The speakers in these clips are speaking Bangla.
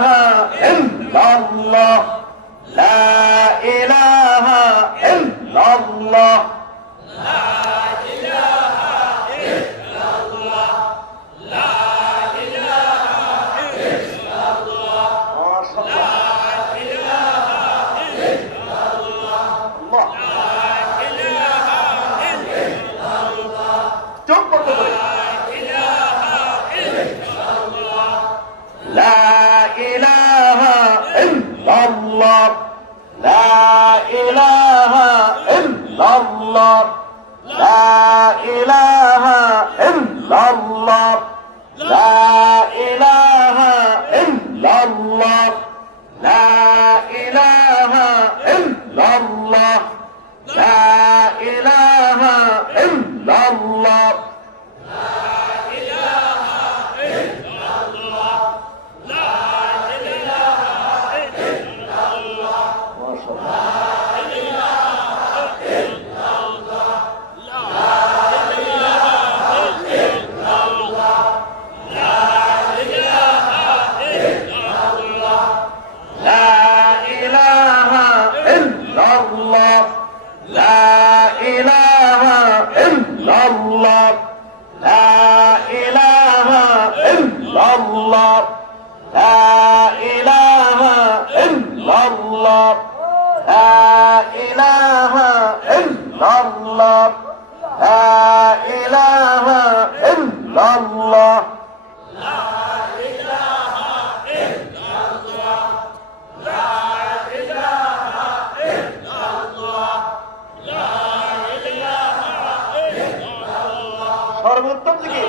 ইলাহা ইল্লাল্লাহ। লা আল্লাহ। illallah لا إله إلا الله لا إله إلا الله لا إله إلا الله لا إله إلا الله সর্বোত্তম জিকির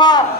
chamar.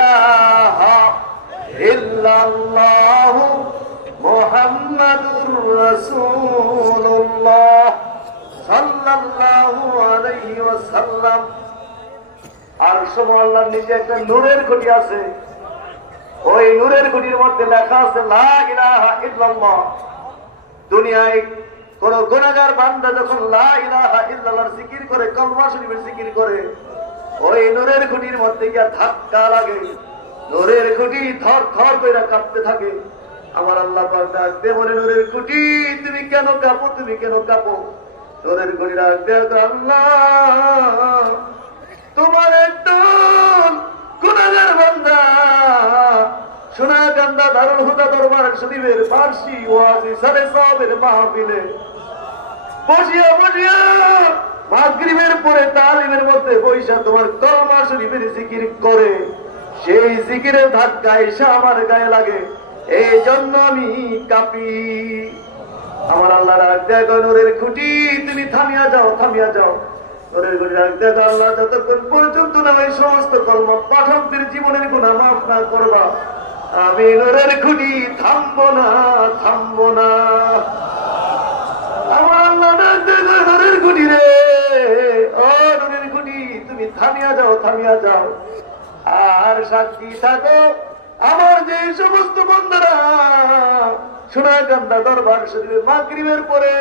ইলাহা ওই নূরের খুঁটির মধ্যে লেখা আছে, লা ইলাহা দুনিয়ায় কোন গুনাহগার বান্দা যখন লা ইলাহা ইল্লাল্লাহর জিকির করে, কলমা শরীফের জিকির করে ওই নূরের খুঁটির মধ্যে গিয়া ধাক্কা লাগে। নূরের খুঁটি থর থর করে কাঁপতে থাকে। আমার আল্লাহ পাক ডাক দে বলে নূরের খুঁটি, তুমি কেন কাঁপো, তুমি কেন কাঁপো? নূরের খুঁটি ডাকতে আল্লাহ, তোমার একদম গুনাহগার বান্দা। সোনা কান্দা দারুল হুদা দরবার শরীফের ফার্সি ওয়াজি সারে সাহেবের মাহফিলে। বসিয়া বসিয়া মাগরিবের পরে তালিমের মধ্যে বৈশা তোমার কলমা শরীফের জিকির করে। সেই জিকিরের ধাক্কা এসে আমার গায়ে লাগে। এই জন্য আমি কাঁপি। আমার আল্লাহ রাখ খুঁটি, তুমি থামিয়া যাও থামিয়া যাও। খুঁটি আল্লাহ, যতক্ষণ পর্যন্ত না সমস্ত কর্ম পাঠকদের জীবনের গুণা মাফ না করবা, আমি নূরের খুঁটি থামবো না থামবো না। আমার আল্লাহ দেখো নূরের খুঁটি রে। থামিয়া যাও থামিয়া যাও। আর সাক্ষী থাকো আমার যে সমস্ত বন্ধুরা। সোনাকান্দা দরবার শরীফে মাগরিবের পরে।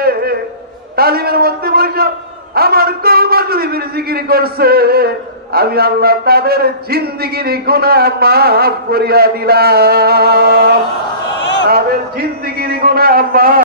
তালিমের মধ্যে বসে আমার কলমা শরীফের জিকির করছে। আমি আল্লাহ তাদের জিন্দিগির গুণা মাফ করিয়া দিলাম। তাদের জিন্দিগির গুণা মাফ